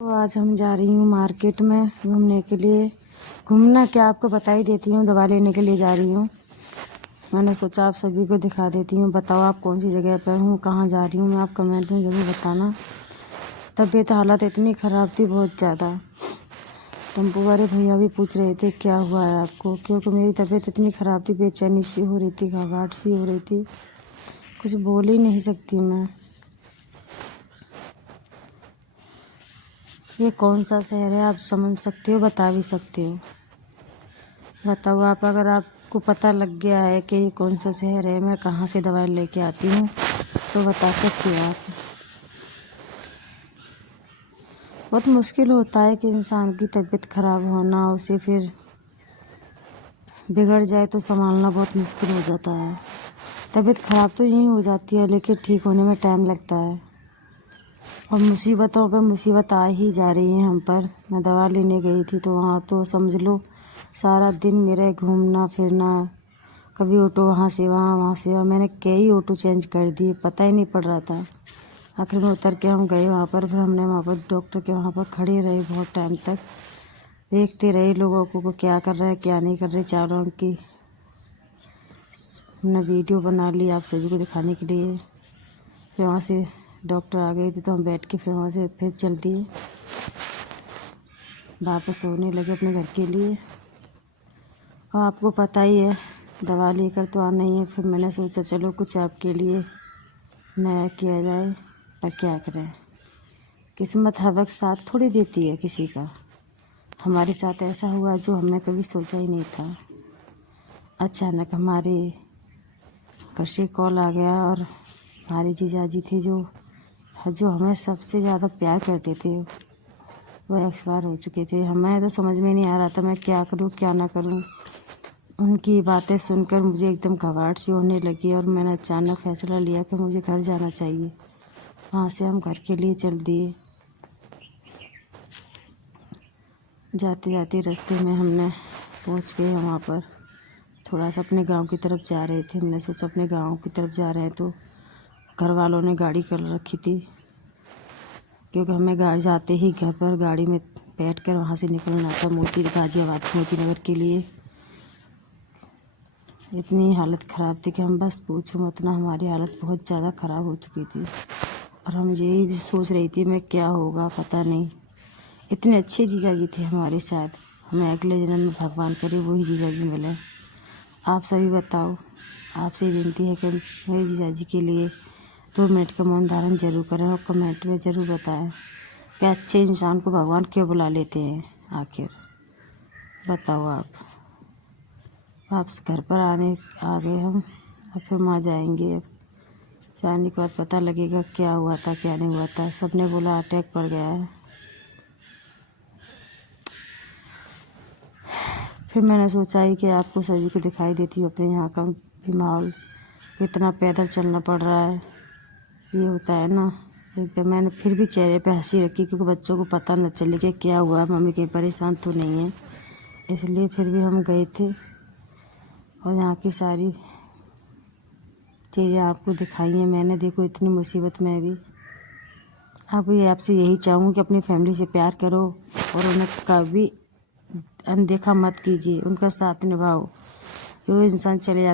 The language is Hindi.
तो आज हम जा रही हूँ मार्केट में घूमने के लिए। घूमना क्या, आपको बता ही देती हूँ। दवा लेने के लिए जा रही हूँ। मैंने सोचा आप सभी को दिखा देती हूँ। बताओ आप कौन सी जगह पर हूँ, कहाँ जा रही हूँ मैं, आप कमेंट में ज़रूर बताना। तबीयत हालत इतनी ख़राब थी, बहुत ज़्यादा। टेम्पो वाले भैया भी पूछ रहे थे क्या हुआ है आपको, क्योंकि मेरी तबीयत इतनी ख़राब थी, बेचैनी सी हो रही थी, घबराहट सी हो रही थी, कुछ बोल ही नहीं सकती मैं। ये कौन सा शहर है आप समझ सकते हो, बता भी सकते हो। बताओ आप, अगर आपको पता लग गया है कि ये कौन सा शहर है, मैं कहाँ से दवाई लेके आती हूँ, तो बता सकते हो आप। बहुत मुश्किल होता है कि इंसान की तबीयत ख़राब होना, उसे फिर बिगड़ जाए तो संभालना बहुत मुश्किल हो जाता है। तबीयत ख़राब तो यहीं हो जाती है, लेकिन ठीक होने में टाइम लगता है। और मुसीबतों पर मुसीबत आ ही जा रही है हम पर। मैं दवा लेने गई थी तो वहाँ तो समझ लो सारा दिन मेरा घूमना फिरना, कभी ऑटो वहाँ से वहाँ से वहाँ। मैंने कई ऑटो चेंज कर दिए, पता ही नहीं पड़ रहा था। आखिर में उतर के हम गए वहाँ पर। फिर हमने वहाँ पर डॉक्टर के वहाँ पर खड़े रहे बहुत टाइम तक, देखते रहे लोगों को क्या कर रहे हैं क्या नहीं कर रहे। चारों की हमने वीडियो बना ली आप सभी को दिखाने के लिए। फिर वहाँ से डॉक्टर आ गए थे तो हम बैठ के फिर वहाँ से फिर चल दिए, वापस सोने लगे अपने घर के लिए। और आपको पता ही है दवा लेकर तो आना ही है। फिर मैंने सोचा चलो कुछ आपके लिए नया किया जाए, पर क्या करें, किस्मत हर वक्त साथ थोड़ी देती है किसी का। हमारे साथ ऐसा हुआ जो हमने कभी सोचा ही नहीं था। अचानक हमारे घर से कॉल आ गया और हमारे जीजाजी थे जो हमें सबसे ज़्यादा प्यार करते थे, वो एक्सपायर हो चुके थे। हमें तो समझ में नहीं आ रहा था मैं क्या करूं क्या ना करूं। उनकी बातें सुनकर मुझे एकदम घबराहट सी होने लगी और मैंने अचानक फैसला लिया कि मुझे घर जाना चाहिए। वहाँ से हम घर के लिए चल दिए। जाते जाते रास्ते में हमने पहुँच गए वहाँ पर। थोड़ा सा अपने गांव की तरफ जा रहे थे, हमने सोचा अपने गांव की तरफ जा रहे हैं तो घर वालों ने गाड़ी कर रखी थी, क्योंकि हमें गाड़ी जाते ही घर पर गाड़ी में बैठ कर वहाँ से निकलना था गाजियाबाद मोतीनगर के लिए। इतनी हालत ख़राब थी कि हम बस पूछो मत ना, हमारी हालत बहुत ज़्यादा ख़राब हो चुकी थी। और हम यही भी सोच रही थी मैं क्या होगा पता नहीं। इतने अच्छे जीजाजी थे हमारे साथ, हमें अगले जन्म में भगवान करे वही जीजाजी मिले। आप सभी बताओ, आपसे विनती है कि मेरे जीजाजी के लिए 2 मिनट का मौन धारण जरूर करें और कमेंट में ज़रूर बताएं कि अच्छे इंसान को भगवान क्यों बुला लेते हैं आखिर। बताओ आप। वापस घर पर आ गए हम। अब फिर वहाँ जाएंगे। अब जाने के बाद पता लगेगा क्या हुआ था क्या नहीं हुआ था। सबने बोला अटैक पड़ गया है। फिर मैंने सोचा ही कि आपको सभी को दिखाई देती हूँ अपने यहाँ का भी माहौल, कितना पैदल चलना पड़ रहा है। ये होता है ना एकदम। मैंने फिर भी चेहरे पे हंसी रखी, क्योंकि बच्चों को पता न चले कि क्या हुआ, मम्मी कहीं परेशान तो नहीं है, इसलिए फिर भी हम गए थे और यहाँ की सारी चीज़ें आपको दिखाई हैं मैंने। देखो इतनी मुसीबत में भी आपसे यही चाहूँगी कि अपनी फैमिली से प्यार करो और उन्हें कभी अनदेखा मत कीजिए, उनका साथ निभाओ। जो इंसान चले जाता